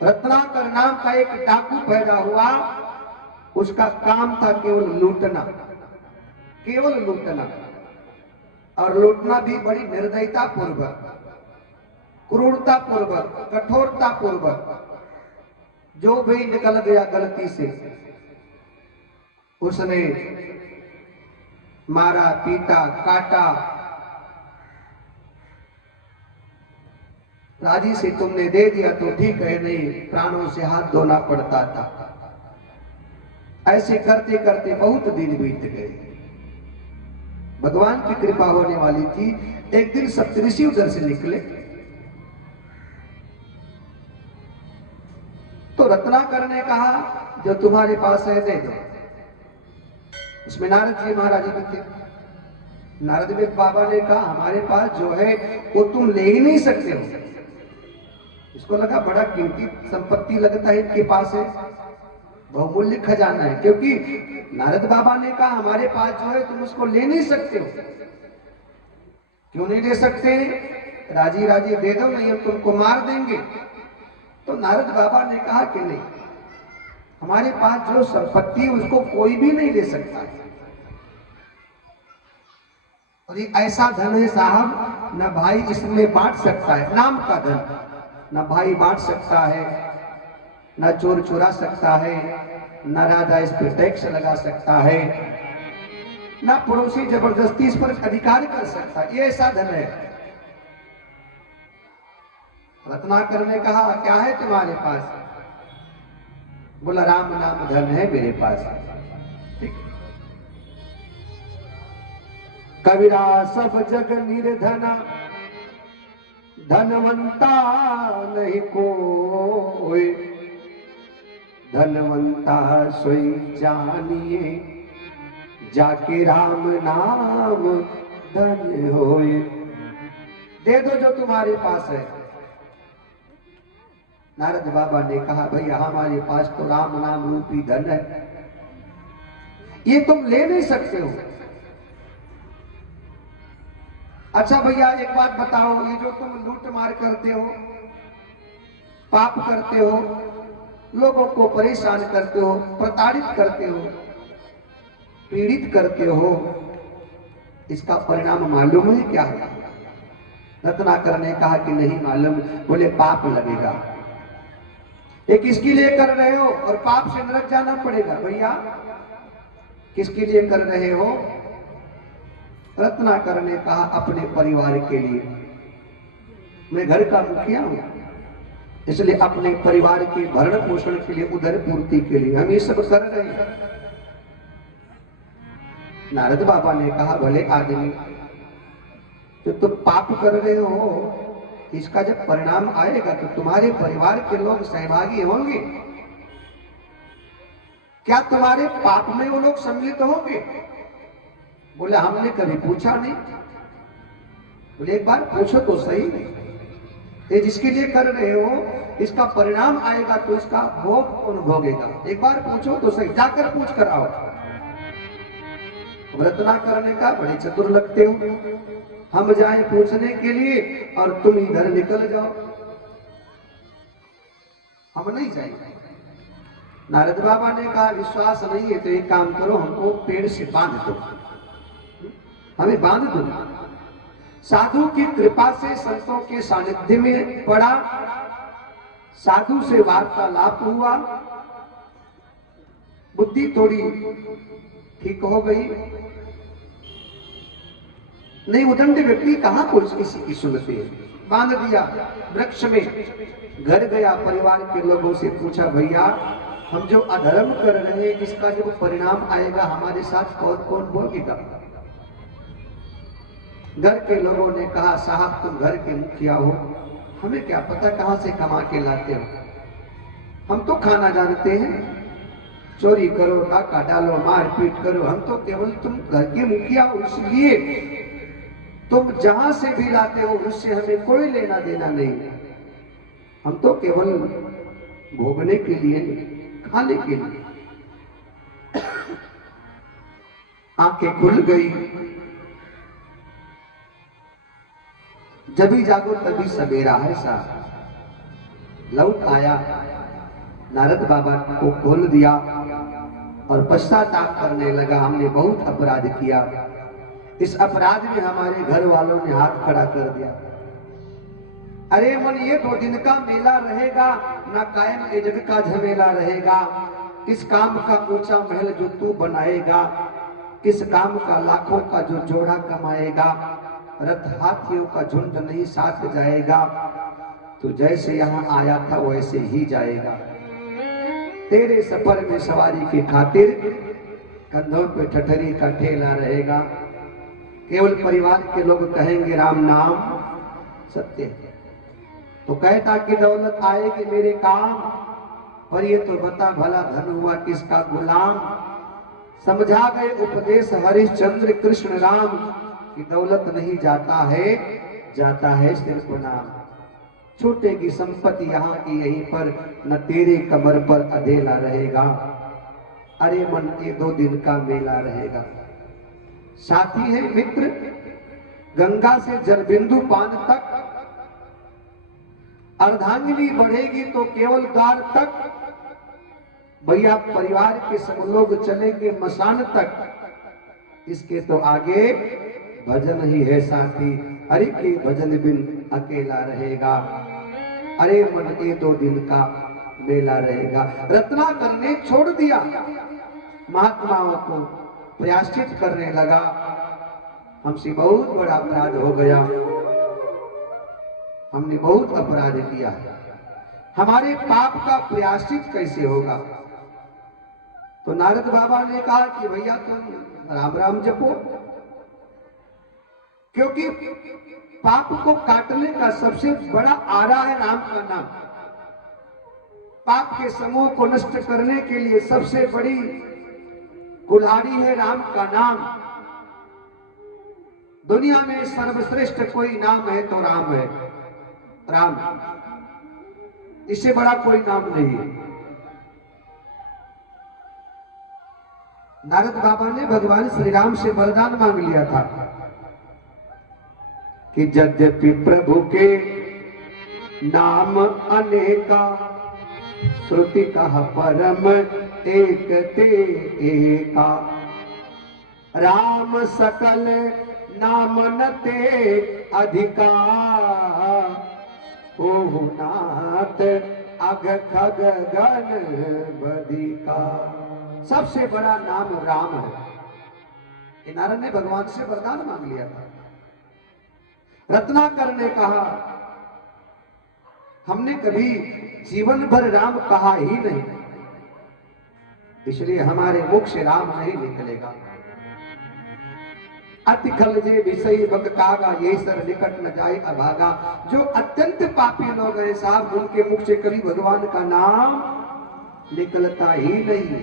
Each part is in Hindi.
रत्नाकर नाम का एक डाकू पैदा हुआ। उसका काम था केवल लूटना, केवल लूटना, और लूटना भी बड़ी निर्दयता पूर्वक, क्रूरता पूर्वक, कठोरता पूर्वक। जो भी निकल गया गलती से उसने मारा, पीटा, काटा। राजी से तुमने दे दिया तो ठीक है, नहीं प्राणों से हाथ धोना पड़ता था। ऐसे करते करते बहुत दिन बीत गए। भगवान की कृपा होने वाली थी। एक दिन सप्तऋषि उधर से निकले तो रत्नाकर ने कहा जो तुम्हारे पास है दे दो। इसमें नारद जी महाराज भी थे। नारद जी बाबा ने कहा हमारे पास जो है वो तुम ले ही नहीं सकते हो। इसको लगा बड़ा कीमती संपत्ति लगता है इनके पास है, बहुमूल्य खजाना है। क्योंकि नारद बाबा ने कहा हमारे पास जो है तुम उसको ले नहीं सकते हो। क्यों नहीं ले सकते? राजी राजी दे दो, नहीं हम तुमको मार देंगे। तो नारद बाबा ने कहा कि नहीं, हमारे पास जो संपत्ति है उसको कोई भी नहीं ले सकता। और ये ऐसा धन है साहब, न भाई इसमें बांट सकता है, नाम का धन, न भाई बांट सकता है, न चोर चुरा सकता है, न राजा इस पर टैक्स लगा सकता है, न पड़ोसी जबरदस्ती इस पर अधिकार कर सकता है। ये ऐसा धन है। रत्नाकर ने कहा क्या है तुम्हारे पास? बोला राम नाम धन है मेरे पास। ठीक। कबीरा सब जग निर्धना, धनवंता नहीं कोई, धनवंता सोई जानिए, जाके राम नाम धन होए। दे दो जो तुम्हारे पास है। नारद बाबा ने कहा भैया हमारे पास तो राम नाम रूपी धन है, ये तुम ले नहीं सकते हो। अच्छा भैया एक बात बताओ, ये जो तुम लूट मार करते हो, पाप करते हो, लोगों को परेशान करते हो, प्रताड़ित करते हो, पीड़ित करते हो, इसका परिणाम मालूम है क्या है? रत्नाकर ने कहा कि नहीं मालूम। बोले पाप लगेगा। ये किसके लिए कर रहे हो? और पाप से नरक जाना पड़ेगा। भैया किसके लिए कर रहे हो? रत्नाकर ने कहा अपने परिवार के लिए। मैं घर का मुखिया हूं, इसलिए अपने परिवार के भरण पोषण के लिए, उदर पूर्ति के लिए हम ये सब कर रहे हैं। नारद बाबा ने कहा भले आदमी, तो तुम पाप कर रहे हो, इसका जब परिणाम आएगा तो तुम्हारे परिवार के लोग सहभागी होंगे क्या? तुम्हारे पाप में वो लोग सम्मिलित होंगे? बोले हमने कभी पूछा नहीं। बोले एक बार पूछो तो सही। ये जिसके लिए कर रहे हो इसका परिणाम आएगा तो इसका भोग कौन भोगेगा? एक बार पूछो तो सही, जाकर पूछ कर आओ। रत्नाकर ने कहा बड़े चतुर लगते हो, हम जाएं पूछने के लिए और तुम इधर निकल जाओ, हम नहीं जाएंगे। नारद बाबा ने कहा विश्वास नहीं है तो एक काम करो, हमको पेड़ से बांध दो, हमें बांध दो। साधु की कृपा से संतों के सानिध्य में पड़ा, साधु से वार्तालाप हुआ, बुद्धि थोड़ी ठीक हो गई। नहीं उदंड व्यक्ति कहां कोई किसी की सुनते हैं। बांध दिया वृक्ष में, घर गया, परिवार के लोगों से पूछा भैया हम जो अधर्म कर रहे हैं इसका जब परिणाम आएगा हमारे साथ कौन कौन भोगेगा? घर के लोगों ने कहा साहब तुम घर के मुखिया हो, हमें क्या पता कहां से कमा के लाते हो, हम तो खाना जानते हैं, चोरी करो, डाका डालो, मारपीट करो, हम तो केवल तुम घर के मुखिया हो इसलिए तुम जहां से भी लाते हो उससे हमें कोई लेना देना नहीं, हम तो केवल भोगने के लिए, खाने के लिए। आंखें खुल गई। जब भी जागो तभी सवेरा है साहब। लौट आया, नारद बाबा को खोल दिया और पश्चाताप करने लगा, हमने बहुत अपराध किया, इस अपराध में हमारे घर वालों ने हाथ खड़ा कर दिया। अरे मन, ये 2 दिन का मेला रहेगा, ना कायम ए जग का झमेला रहेगा। किस काम का ऊंचा महल जो तू बनाएगा, किस काम का लाखों का जो जोड़ा कमाएगा। रथ हाथियों का झुंड नहीं साथ जाएगा, तो जैसे यहाँ आया था वैसे ही जाएगा। तेरे सफर में सवारी की खातिर कंधों पे ठठरी का ठेला रहेगा। केवल परिवार के लोग कहेंगे राम नाम सत्य है। तो कहता कि दौलत आएगी मेरे काम, पर ये तो बता भला धन हुआ किसका गुलाम। समझा गए उपदेश हरिश्चंद्र कृष्ण राम, कि दौलत नहीं जाता है, जाता है सिर्फ नाम। छूटेगी संपत्ति यहाँ की यहीं पर, न तेरे कमर पर अधेला रहेगा। अरे मन, ये 2 दिन का मेला रहेगा। साथी है मित्र, गंगा से जलबिंदु पान तक, अर्धांगिनी बढ़ेगी तो केवल द्वार तक। भैया परिवार के सब लोग चलेंगे मसान तक, इसके तो आगे भजन ही है साथी, हरि के भजन बिन अकेला रहेगा। अरे मन, ये 2 दिन का मेला रहेगा। रत्नाकर ने छोड़ दिया, महात्माओं को प्रायश्चित करने लगा, हमसे बहुत बड़ा अपराध हो गया, हमने बहुत अपराध किया है, हमारे पाप का प्रायश्चित कैसे होगा। तो नारद बाबा ने कहा कि भैया तुम राम राम जपो, क्योंकि पाप को काटने का सबसे बड़ा आरा है राम का नाम। पाप के समूह को नष्ट करने के लिए सबसे बड़ी कुल्हाड़ी है राम का नाम। दुनिया में सर्वश्रेष्ठ कोई नाम है तो राम है, राम, इससे बड़ा कोई नाम नहीं है। नारद बाबा ने भगवान श्री राम से वरदान मांग लिया था कि यद्यपि प्रभु के नाम अनेका, श्रुति कहा परम एक ते एका। राम सकल नाम न ते अधिका, ओहु नाथ अग खग गण बधिका। सबसे बड़ा नाम राम है। ये नारद ने भगवान से वरदान मांग लिया था। रत्नाकर ने कहा हमने कभी जीवन भर राम कहा ही नहीं, इसलिए हमारे मुख से राम नहीं निकलेगा। अति खलजे विषय बक कागा, ये सर निकट न जाए अभागा। जो अत्यंत पापी लोग हैं साहब, उनके मुख से कभी भगवान का नाम निकलता ही नहीं।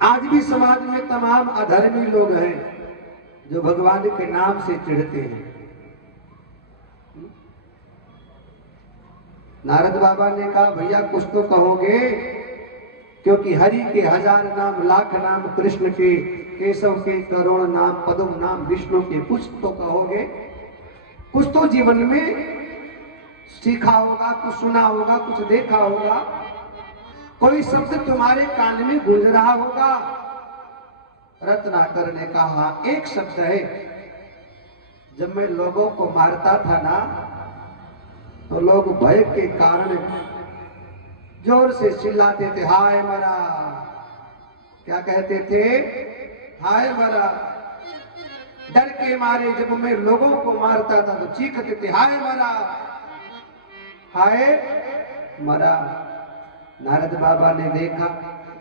आज भी समाज में तमाम अधर्मी लोग हैं जो भगवान के नाम से चिढ़ते हैं। नारद बाबा ने कहा भैया कुछ तो कहोगे, क्योंकि हरि के 1000 नाम, लाख नाम, कृष्ण के, केशव के करोड़ नाम, पद्म नाम, विष्णु के, कुछ तो कहोगे। कुछ तो जीवन में सीखा होगा, कुछ सुना होगा, कुछ देखा होगा, कोई शब्द तुम्हारे कान में गूंज रहा होगा। रत्नाकर ने कहा एक शब्द है, जब मैं लोगों को मारता था ना, तो लोग भय के कारण जोर से चिल्लाते थे, हाय मरा। क्या कहते थे? हाय मरा। डर के मारे जब मैं लोगों को मारता था तो चीखते थे, हाय मरा, हाय मरा। नारद बाबा ने देखा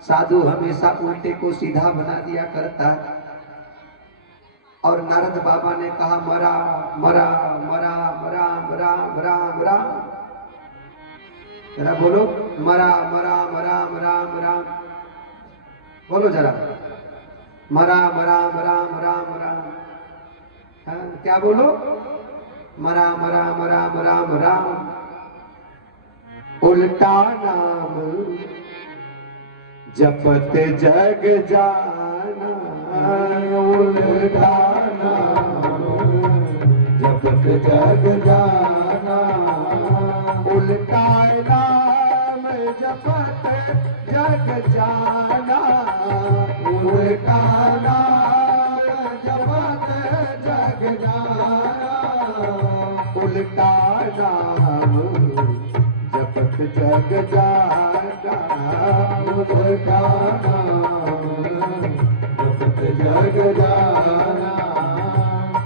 साधु हमेशा उल्टे को सीधा बना दिया करता है, और नारद बाबा ने कहा मरा मरा मरा मरा मरा मरा मरा। जरा बोलो, मरा मरा मरा मरा मरा, बोलो जरा, मरा मरा मरा मरा मरा। क्या बोलो? मरा मरा मरा मरा मरा। उल्टा नाम जपत जग जाना, उल्टा नाम जपत जग जाना। जग जाना, उल्टा नाम जपत जग जाना, उल्टा नाम जपत जग जाना, उल्टा नाम जपत जग जाना।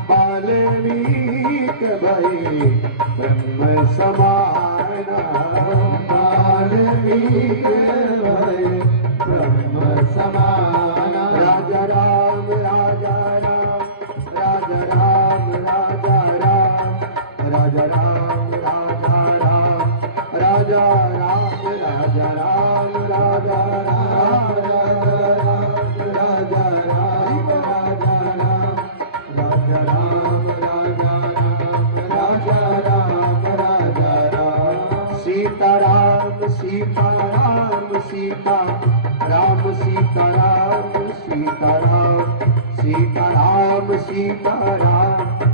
वाल्मीक भई ब्रह्म समाना, वाल्मीक भई ब्रह्म समाना। राजा राम राजा राम, राजा राम राजा राम, राजा राम राजा राम, राजा राम राजा राम, राजा राम राजा राम, राजा राम राजा राम, राजा राम राजा राम, राजा राम राजा राम। सीताराम सीताराम सीता राम, सीताराम सीताराम, सीताराम सीताराम,